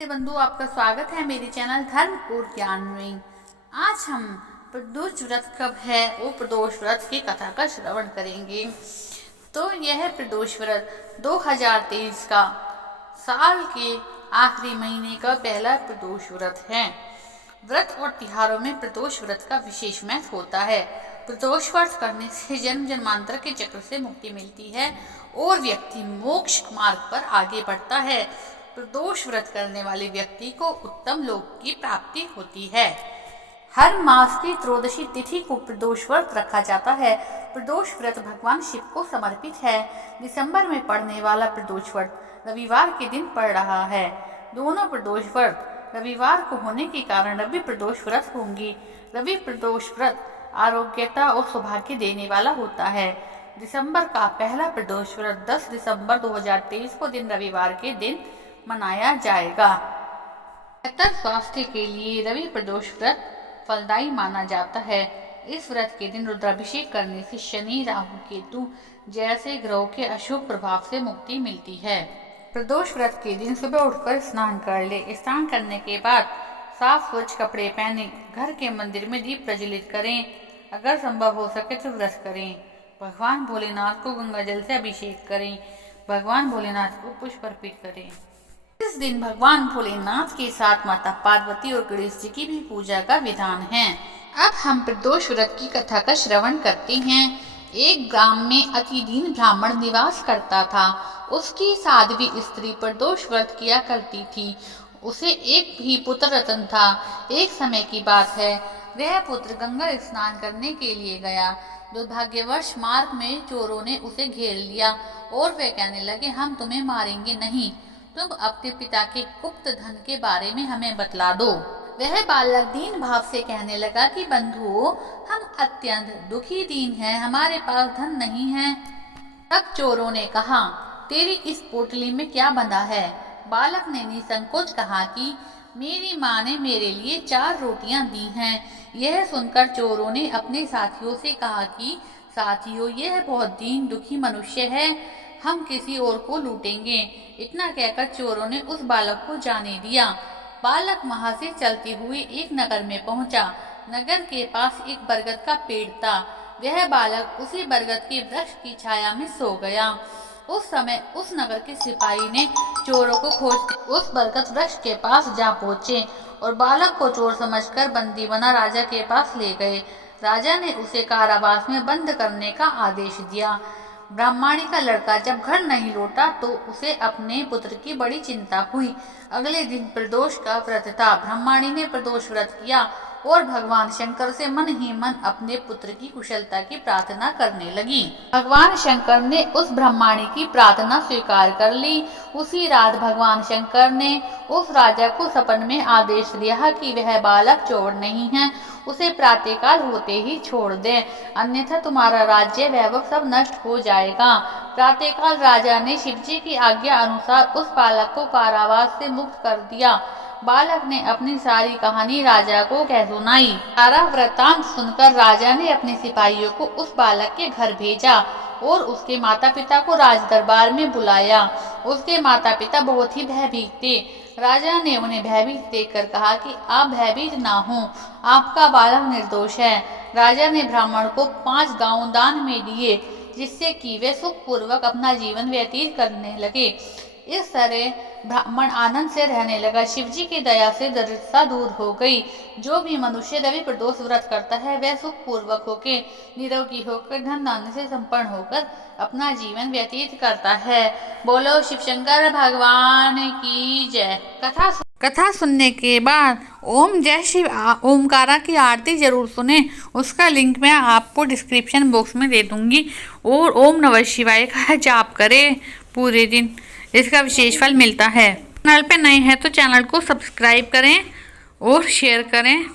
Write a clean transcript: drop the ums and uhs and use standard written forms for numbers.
बंधु, आपका स्वागत है मेरे चैनल धर्म और ज्ञान में। आज हम प्रदोष व्रत कब है वो प्रदोष व्रत की कथा का श्रवण करेंगे। तो यह प्रदोष व्रत 2023 का साल के आखिरी महीने का पहला प्रदोष व्रत है। व्रत और त्योहारों में प्रदोष व्रत का विशेष महत्व होता है। प्रदोष व्रत करने से जन्म जन्मांतर के चक्र से मुक्ति मिलती है और व्यक्ति मोक्ष मार्ग पर आगे बढ़ता है। प्रदोष व्रत करने वाले व्यक्ति को उत्तम लोक की प्राप्ति होती है। हर मास की त्रयोदशी तिथि को प्रदोष व्रत रखा जाता है। प्रदोष व्रत भगवान शिव को समर्पित है। दिसंबर में पड़ने वाला प्रदोष व्रत रविवार के दिन पड़ रहा है। दोनों प्रदोष व्रत रविवार को होने के कारण रवि प्रदोष व्रत होंगी। रवि प्रदोष व्रत आरोग्यता और सौभाग्य देने वाला होता है। दिसंबर का पहला प्रदोष व्रत 10 दिसंबर 2023 को दिन रविवार के दिन मनाया जाएगा। बेहतर स्वास्थ्य के लिए रवि प्रदोष व्रत फलदायी माना जाता है। इस व्रत के दिन रुद्राभिषेक करने से शनि, राहु, केतु जैसे ग्रहों के अशुभ प्रभाव से मुक्ति मिलती है। प्रदोष व्रत के दिन सुबह उठकर स्नान कर ले। स्नान करने के बाद साफ स्वच्छ कपड़े पहने घर के मंदिर में दीप प्रज्वलित करें। अगर संभव हो सके तो व्रत करें। भगवान भोलेनाथ को गंगा जल से अभिषेक करें। भगवान भोलेनाथ को पुष्प अर्पित करें। इस दिन भगवान भोलेनाथ के साथ माता पार्वती और गणेश जी की भी पूजा का विधान है। अब हम प्रदोष व्रत की कथा का श्रवण करते हैं। एक ग्राम में अति दीन ब्राह्मण निवास करता था। उसकी साध्वी स्त्री प्रदोष व्रत किया करती थी। उसे एक भी पुत्र रतन था। एक समय की बात है, वह पुत्र गंगा स्नान करने के लिए गया। दुर्भाग्यवश मार्ग में चोरों ने उसे घेर लिया और वे कहने लगे, हम तुम्हें मारेंगे नहीं, तुम अपने पिता के गुप्त धन के बारे में हमें बतला दो। वह बालक दीन भाव से कहने लगा कि बंधुओं, हम अत्यंत दुखी दीन हैं, हमारे पास धन नहीं है। तब चोरों ने कहा, तेरी इस पोटली में क्या बंधा है? बालक ने निसंकोच कहा कि मेरी माँ ने मेरे लिए 4 रोटियां दी हैं। यह सुनकर चोरों ने अपने साथियों से कहा कि साथियों, यह बहुत दीन दुखी मनुष्य है, हम किसी और को लूटेंगे। इतना कहकर चोरों ने उस बालक को जाने दिया। बालक वहां से चलते हुए एक नगर में पहुंचा। नगर के पास एक बरगद का पेड़ था। वह बालक उसी बरगद के वृक्ष की छाया में सो गया। उस समय उस नगर के सिपाही ने चोरों को खोजते उस बरगद वृक्ष के पास जा पहुंचे और बालक को चोर समझकर बंदी बना राजा के पास ले गए। राजा ने उसे कारावास में बंद करने का आदेश दिया। ब्राह्मणी का लड़का जब घर नहीं लौटा तो उसे अपने पुत्र की बड़ी चिंता हुई। अगले दिन प्रदोष का व्रत था। ब्राह्मणी ने प्रदोष व्रत किया और भगवान शंकर से मन ही मन अपने पुत्र की कुशलता की प्रार्थना करने लगी। भगवान शंकर ने उस ब्राह्मणी की प्रार्थना स्वीकार कर ली। उसी रात भगवान शंकर ने उस राजा को सपन में आदेश दिया कि वह बालक चोर नहीं है, उसे प्रातःकाल होते ही छोड़ दे, अन्यथा तुम्हारा राज्य वैभव सब नष्ट हो जाएगा। प्रातःकाल राजा ने शिवजी की आज्ञा अनुसार उस बालक को कारावास से मुक्त कर दिया। बालक ने अपनी सारी कहानी राजा को कह सुनाई। सारा वृतांत सुनकर राजा ने अपने सिपाहियों को उस बालक के घर भेजा और उसके माता पिता को राज दरबार में बुलाया। उसके माता पिता बहुत ही भयभीत थे। राजा ने उन्हें भयभीत देखकर कहा कि आप भयभीत ना हो, आपका बालक निर्दोष है। राजा ने ब्राह्मण को 5 गांव दान में दिए, जिससे कि वे सुखपूर्वक अपना जीवन व्यतीत करने लगे। इस तरह ब्राह्मण आनंद से रहने लगा। शिवजी की दया से दरिद्रता दूर हो गई। जो भी मनुष्य रवि प्रदोष व्रत करता है वह सुखपूर्वक होकर, निरोगी होकर, धन धान्य से संपन्न होकर अपना जीवन व्यतीत करता है। बोलो शिव शंकर भगवान की जय। कथा सुनने के बाद ओम जय शिव ओमकारा की आरती जरूर सुने। उसका लिंक मैं आपको डिस्क्रिप्शन बॉक्स में दे दूंगी। और ओम नमः शिवाय का जाप करें पूरे दिन, इसका विशेष फल मिलता है। चैनल पे नए हैं तो चैनल को सब्सक्राइब करें और शेयर करें।